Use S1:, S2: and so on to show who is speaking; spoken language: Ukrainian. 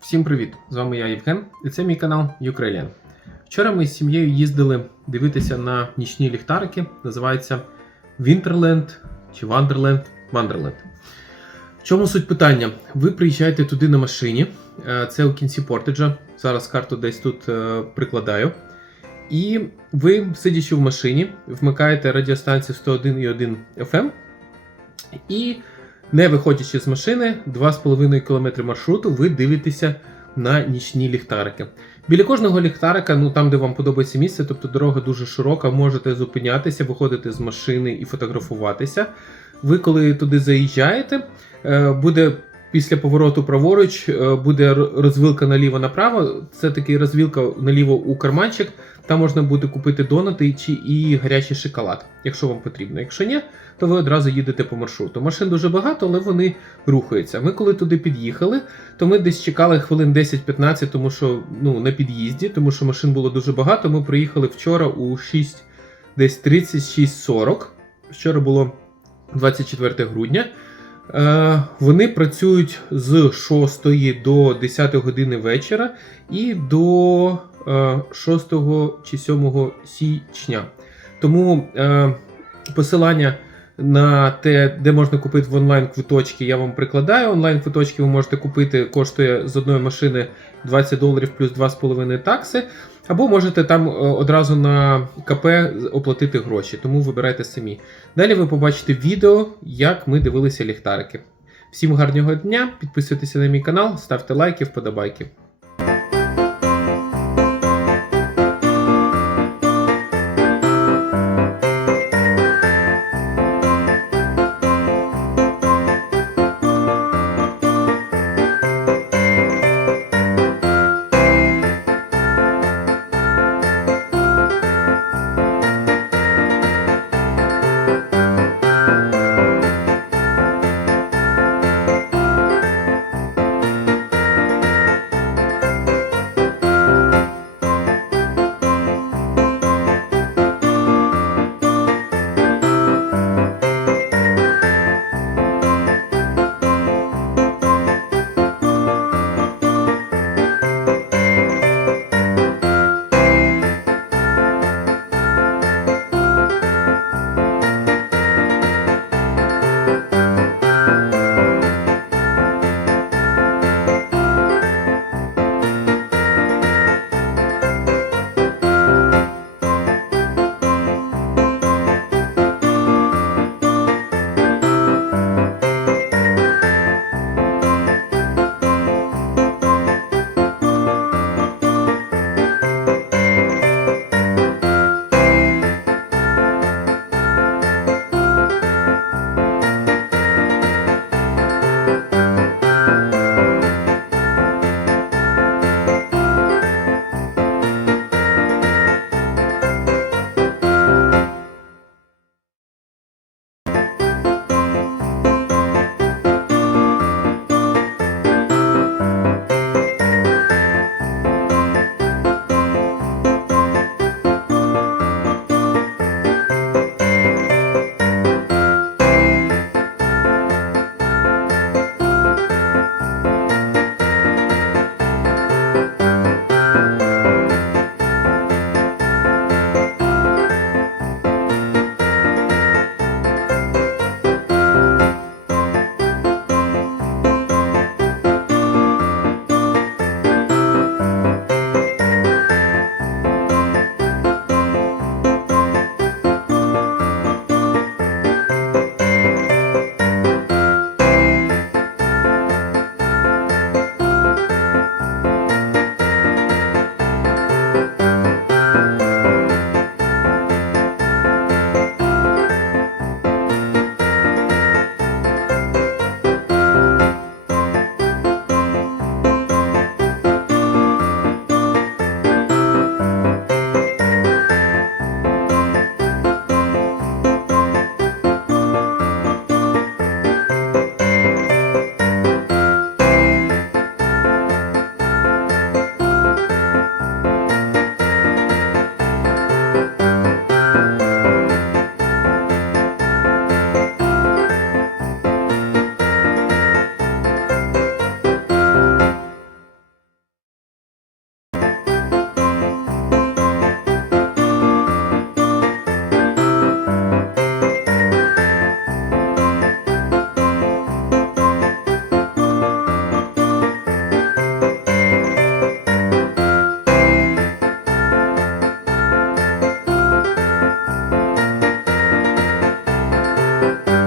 S1: Всім привіт! З вами я Євген, і це мій канал Ukrainian. Вчора ми з сім'єю їздили дивитися на нічні ліхтарики. Називається Winterland чи Wonderland Wonderland. В чому суть питання? Ви приїжджаєте туди на машині, е, це у кінці Портеджа. Зараз карту десь тут е, прикладаю. І ви, сидячи в машині, вмикаєте радіостанцію 101,1 FM і не виходячи з машини, 2,5 км маршруту, ви дивитеся на нічні ліхтарики. Біля кожного ліхтарика, ну там, де вам подобається місце, тобто дорога дуже широка, можете зупинятися, виходити з машини і фотографуватися. Ви, коли туди заїжджаєте, е, буде після повороту праворуч, е, буде розвилка наліво-направо. Це такий розвилка наліво у карманчик. Там можна буде купити донати чи і гарячий шоколад, якщо вам потрібно. Якщо ні, то ви одразу їдете по маршруту. Машин дуже багато, але вони рухаються. Ми коли туди під'їхали, то ми десь чекали хвилин 10-15, тому що ну на під'їзді, тому що машин було дуже багато. Ми приїхали вчора у 6, десь 36-40. Вчора було 24 грудня. Е, вони працюють з 6 до 10 години вечора і до е, 6 чи 7 січня. Тому е, посилання на те, де можна купити в онлайн квиточки, я вам прикладаю. Онлайн квиточки ви можете купити, коштує з одної машини 20 доларів плюс 2,5 такси. Або можете там е, одразу на КП оплатити гроші, тому вибирайте самі. Далі ви побачите відео, як ми дивилися ліхтарики. Всім гарного дня, підписуйтеся на мій канал, ставте лайки, вподобайки. thank you